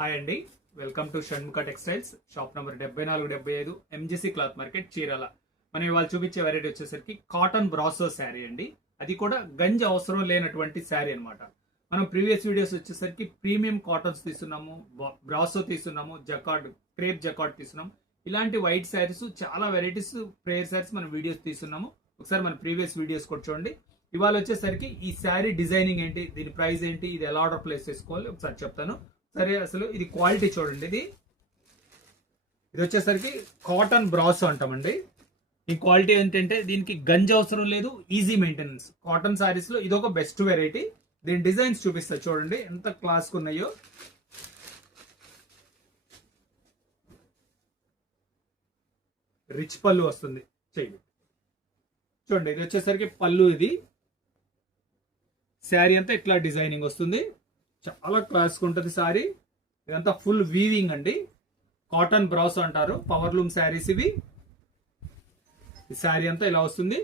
Hi అండి, welcome to Shanmukha textiles. Shop number 7475 MGC cloth market, Chirala. మనం ఇవాళ చూపించే వెరైటీ వచ్చేసరికి కాటన్ బ్రాసో శారీ అండి. అది కూడా గంజి అవసరం లేనటువంటి శారీ అనమాట. మనం ప్రీవియస్ వీడియోస్ వచ్చేసరికి ప్రీమియం కాటన్స్ తీస్తున్నాము, బ్రాసో తీస్తున్నాము, జకార్డ్, క్రేప్ జకార్డ్ తీస్తున్నాము. ఇలాంటి వైట్ శారీస్ చాలా వెరైటీస్ ప్రేయర్ శారీస్ మనం వీడియోస్ తీస్తున్నాము. ఒకసారి మన ప్రీవియస్ వీడియోస్ కూడా చూడండి. ఇవాళ వచ్చేసరికి ఈ శారీ డిజైనింగ్ ఏంటి, దీని ప్రైస్ ఏంటి, ఇది ఎలా ఆర్డర్ ప్లేస్ చేసుకోవాలి ఒకసారి చెప్తాను. సరే, అసలు ఇది క్వాలిటీ చూడండి. ఇది వచ్చేసరికి కాటన్ బ్రాసో అంటామండి. ఈ క్వాలిటీ ఏంటంటే దీనికి గంజి అవసరం లేదు, ఈజీ మెయింటెనెన్స్. కాటన్ సారీస్ లో ఇది ఒక బెస్ట్ వెరైటీ. దీని డిజైన్స్ చూపిస్తా చూడండి ఎంత క్లాస్ ఉన్నాయో. రిచ్ పళ్ళు వస్తుంది చెయ్యి చూడండి. ఇది వచ్చేసరికి పళ్ళు, ఇది శారీ అంతా ఇట్లా డిజైనింగ్ వస్తుంది. చాలా క్లాస్ ఉంటుంది సారీ. ఇదంతా ఫుల్ వీవింగ్ అండి. కాటన్ బ్రాసో అంటారు, పవర్ లూమ్ శారీస్ ఇవి. ఈ శారీ అంతా ఇలా వస్తుంది.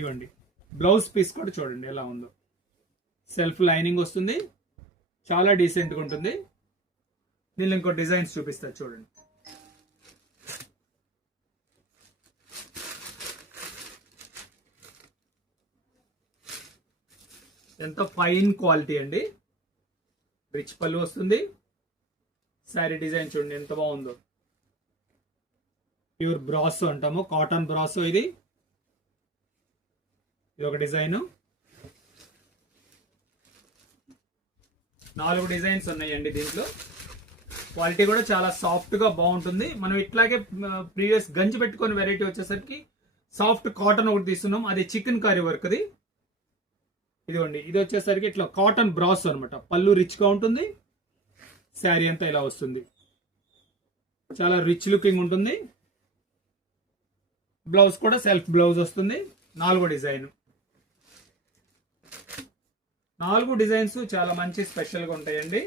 ఇవ్వండి, బ్లౌజ్ పీస్ కూడా చూడండి ఎలా ఉందో. సెల్ఫ్ లైనింగ్ వస్తుంది, చాలా డీసెంట్గా ఉంటుంది. దీనిలో ఇంకో డిజైన్స్ చూపిస్తారు చూడండి. ఎంత ఫైన్ క్వాలిటీ అండి. రిచ్ పళ్ళు వస్తుంది. శారీ డిజైన్ చూడండి ఎంత బాగుందో. ప్యూర్ బ్రాసో అంటాము, కాటన్ బ్రాసో. ఇది ఒక డిజైన్. 4 డిజైన్స్ ఉన్నాయండి దీంట్లో. క్వాలిటీ కూడా చాలా సాఫ్ట్ గా బాగుంటుంది. మనం ఇట్లాగే ప్రీవియస్ గంజి పెట్టుకుని వెరైటీ వచ్చేసరికి సాఫ్ట్ కాటన్ ఒకటి తీస్తున్నాం, అది చికెన్ కర్రీ వర్క్. అది ఇదిగోండి, ఇది వచ్చేసరికి ఇట్లా కాటన్ బ్రాస్ అనమాట. పళ్ళు రిచ్ గా ఉంటుంది. శారీ అంతా ఇలా వస్తుంది, చాలా రిచ్ లుకింగ్ ఉంటుంది. బ్లౌజ్ కూడా సెల్ఫ్ బ్లౌజ్ వస్తుంది. 4 డిజైన్, 4 డిజైన్స్ చాలా మంచి స్పెషల్ గా ఉంటాయండి.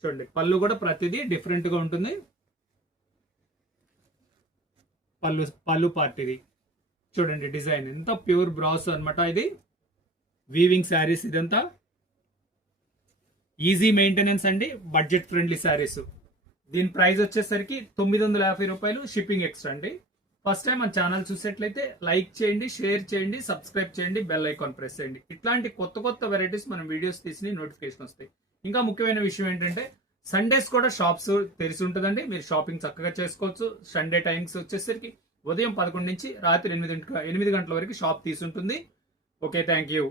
చూడండి, పళ్ళు కూడా ప్రతిదీ డిఫరెంట్ గా ఉంటుంది. పళ్ళు పార్ట్ ఇది చూడండి. డిజైన్ ఎంత ప్యూర్ బ్రాస్ అనమాట. ఇది వీవింగ్ శారీస్. ఇదంతా ఈజీ మెయింటెనెన్స్ అండి, బడ్జెట్ ఫ్రెండ్లీ శారీస్. దీని ప్రైస్ వచ్చేసరికి 950 రూపాయలు, షిప్పింగ్ ఎక్స్ట్రా అండి. ఫస్ట్ టైం మన ఛానల్ చూసేట్లయితే లైక్ చేయండి, షేర్ చేయండి, సబ్స్క్రైబ్ చేయండి, బెల్ ఐకాన్ ప్రెస్ చేయండి. ఇట్లాంటి కొత్త వెరైటీస్ మనం వీడియోస్ తీసి నోటిఫికేషన్ వస్తాయి. ఇంకా ముఖ్యమైన విషయం ఏంటంటే సండేస్ కూడా షాప్స్ తెరిచి ఉంటుందండి. మీరు షాపింగ్ చక్కగా చేసుకోవచ్చు. సండే టైమ్స్ వచ్చేసరికి ఉదయం 11 నుంచి రాత్రి 8 గంటల వరకు షాప్ తీసుంటుంది. Okay, thank you.